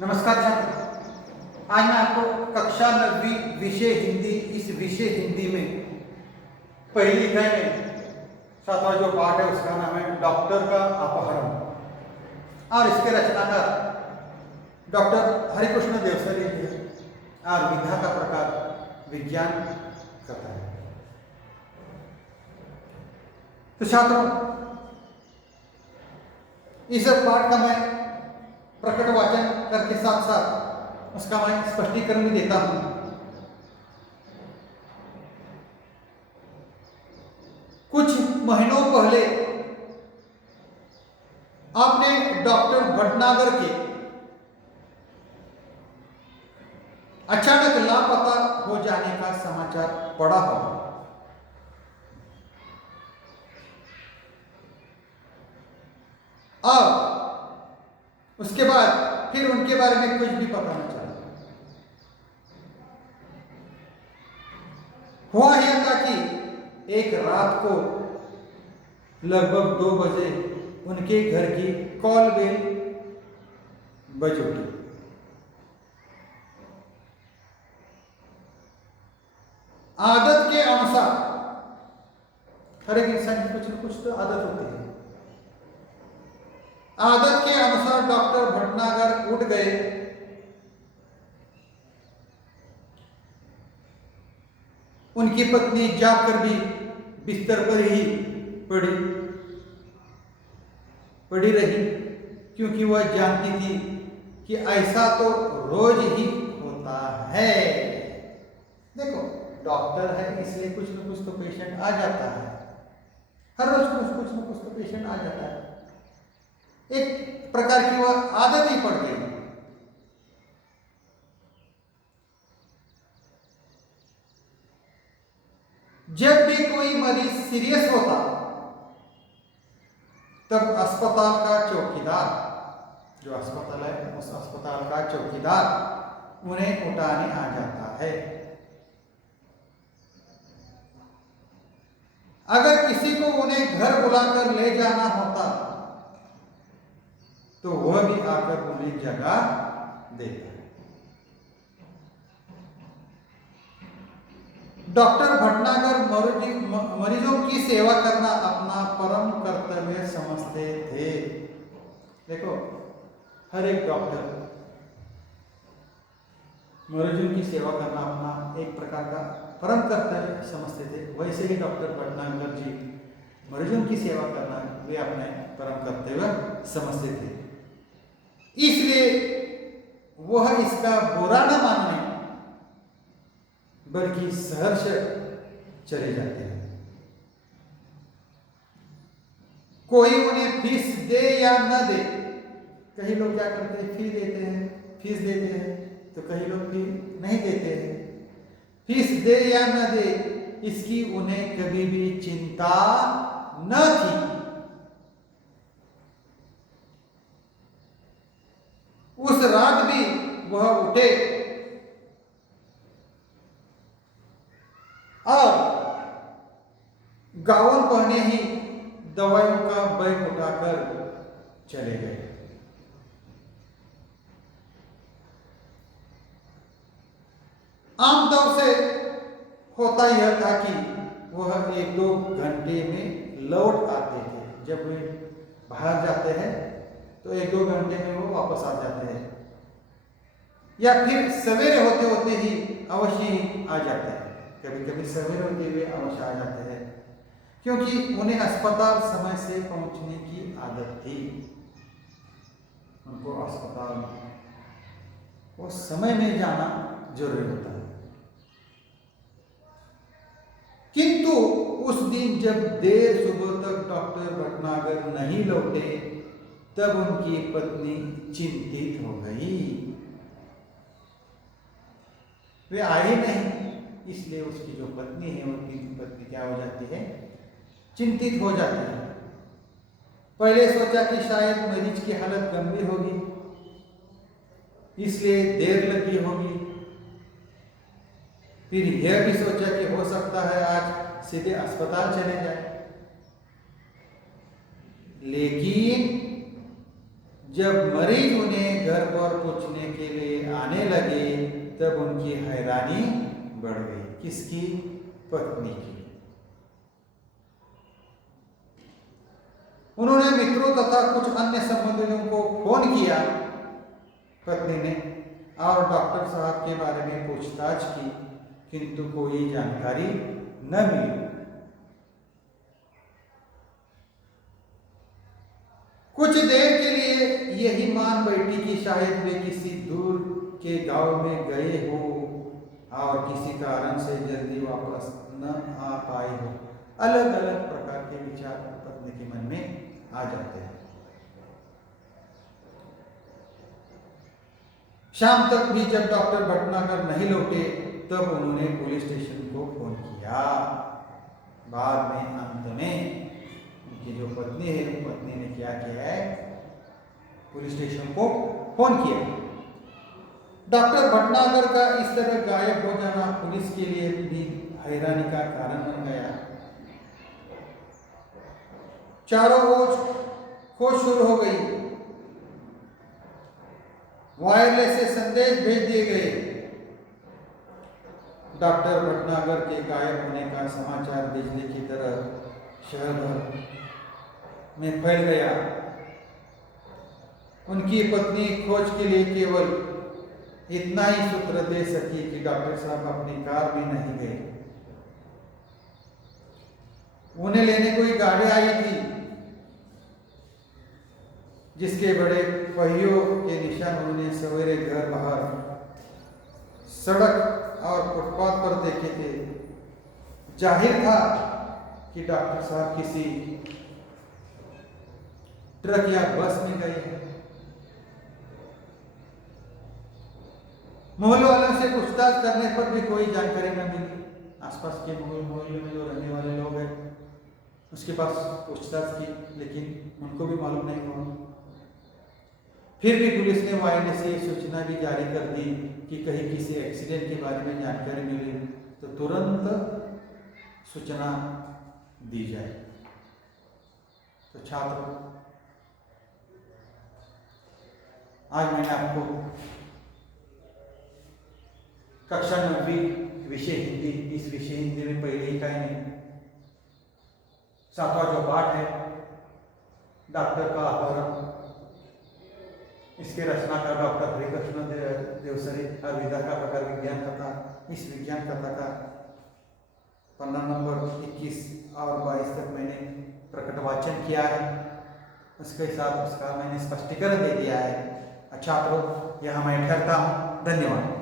नमस्कार छात्र। आज मैं आपको कक्षा 9वीं विषय हिंदी, इस विषय हिंदी में पहली अध्याय में 7वां जो पाठ है उसका नाम है डॉक्टर का अपहरण और इसके रचनाकार डॉक्टर हरिकृष्ण देवसरी जी और विधा का प्रकार विज्ञान करता है। तो छात्रों, इस पाठ का मैं प्रकट वाचन करके साथ साथ उसका मैं स्पष्टीकरण भी देता हूं। कुछ महीनों पहले आपने डॉक्टर भटनागर के अचानक लापता हो जाने का समाचार पढ़ा होगा। और उसके बाद फिर उनके बारे में कुछ भी पता नहीं चला। हुआ यह था कि एक रात को लगभग 2 बजे उनके घर की कॉल बेल बज उठी। आदत के अनुसार हर एक इंसान की कुछ न कुछ तो आदत होती है। आदत के अनुसार डॉक्टर भटनागर उठ गए। उनकी पत्नी जाकर भी बिस्तर पर ही पड़ी रही, क्योंकि वह जानती थी कि ऐसा तो रोज ही होता है। देखो, डॉक्टर है इसलिए कुछ न कुछ तो पेशेंट आ जाता है। हर रोज कुछ न कुछ तो पेशेंट आ जाता है। एक प्रकार की वह आदत ही पड़ गई। जब भी कोई मरीज सीरियस होता तब अस्पताल का चौकीदार, जो अस्पताल है उस अस्पताल का चौकीदार उन्हें उठाने आ जाता है। अगर किसी को उन्हें घर बुलाकर ले जाना होता तो वह भी आकर उन्हें जगह देता है। डॉक्टर भटनागर मरीजों की सेवा करना अपना परम कर्तव्य समझते थे। देखो, हर एक डॉक्टर मरीजों की सेवा करना अपना एक प्रकार का परम कर्तव्य समझते थे। वैसे ही डॉक्टर भटनागर जी मरीजों की सेवा करना वे अपने परम कर्तव्य समझते थे। इसलिए वह इसका बुरा न मानने बल्कि सहर्ष चले जाते हैं। कोई उन्हें फीस दे या न दे, कई लोग क्या करते हैं, फीस देते हैं तो कई लोग फीस नहीं देते हैं। फीस दे या न दे इसकी उन्हें कभी भी चिंता न थी। उस रात भी वह उठे और गाउन पहने ही दवाइयों का बैग उठाकर चले गए। आमतौर से होता यह था कि वह 1-2 घंटे में लौट आते थे। जब वे बाहर जाते हैं तो 1-2 घंटे में वो वापस आ जाते हैं, या फिर सवेरे होते होते ही अवश्य ही आ जाते हैं। कभी कभी सवेरे होते हुए अवश्य आ जाते हैं, क्योंकि उन्हें अस्पताल समय से पहुंचने की आदत थी। उनको अस्पताल वो समय में जाना जरूरी होता है। किंतु उस दिन जब देर सुबह तक डॉक्टर भटनागर नहीं लौटे तब उनकी पत्नी चिंतित हो गई। वे आए नहीं, इसलिए उसकी जो पत्नी है उनकी पत्नी क्या हो जाती है, चिंतित हो जाती है। पहले सोचा कि शायद मरीज की हालत गंभीर होगी, इसलिए देर लगी होगी। फिर यह भी सोचा कि हो सकता है आज सीधे अस्पताल चले जाए। लेकिन जब मरीज उन्हें घर पर पूछने के लिए आने लगे तब उनकी हैरानी बढ़ गई। किसकी? पत्नी की। उन्होंने मित्रों तथा कुछ अन्य संबंधियों को फोन किया, पत्नी ने, और डॉक्टर साहब के बारे में पूछताछ की, किंतु कोई जानकारी न मिली। कुछ देर के लिए यही मान बैठी कि शायद वे किसी दूर के गांव में गए हो और किसी कारण से जल्दी वापस न आ पाए हो। अलग अलग प्रकार के विचार पत्नी के मन में आ जाते हैं। शाम तक भी जब डॉक्टर भटनागर नहीं लौटे तब उन्होंने पुलिस स्टेशन को फोन किया। बाद में अंत में उनकी जो पत्नी है, पत्नी ने क्या किया है, पुलिस स्टेशन को फोन किया। डॉक्टर भटनागर का इस तरह गायब हो जाना पुलिस के लिए भी हैरानी का कारण बन गया। चारों ओर खोज शुरू हो गई। वायरलेस से संदेश भेज दिए गए। डॉक्टर भटनागर के गायब होने का समाचार बिजली की तरह शहर भर में फैल गया। उनकी पत्नी खोज के लिए केवल इतना ही सूत्र दे सकी कि डॉक्टर साहब अपनी कार में नहीं गए। उन्हें लेने कोई गाड़ी आई थी जिसके बड़े पहियों के निशान उन्होंने सवेरे घर बाहर सड़क और फुटपाथ पर देखे थे। जाहिर था कि डॉक्टर साहब किसी ट्रक या बस में गए हैं। मोहल्ले वालों से पूछताछ करने पर भी कोई जानकारी न मिली। आसपास के मोहल्ले में जो रहने वाले लोग हैं उसके पास पूछताछ की, लेकिन उनको भी मालूम नहीं हुआ। फिर भी पुलिस ने वायरलेस से सूचना भी जारी कर दी कि कहीं किसी एक्सीडेंट के बारे में जानकारी मिली तो तुरंत सूचना दी जाए। तो छात्रों, आज मैंने आपको कक्षा 9वीं विषय हिंदी, इस विषय हिंदी में पहले ही कहीं नहीं, 7वां जो पाठ है डॉक्टर का अपहरण, इसके रचनाकार डॉक्टर हरिकृष्ण देवसरी और विधा का प्रकार विज्ञान कथा। इस विज्ञान कथा का पन्ना नंबर 21 और 22 तक मैंने प्रकट वाचन किया है। उसके साथ उसका मैंने स्पष्टीकरण दे दिया है। छात्रों, यहाँ मैं ठहरता हूँ। धन्यवाद।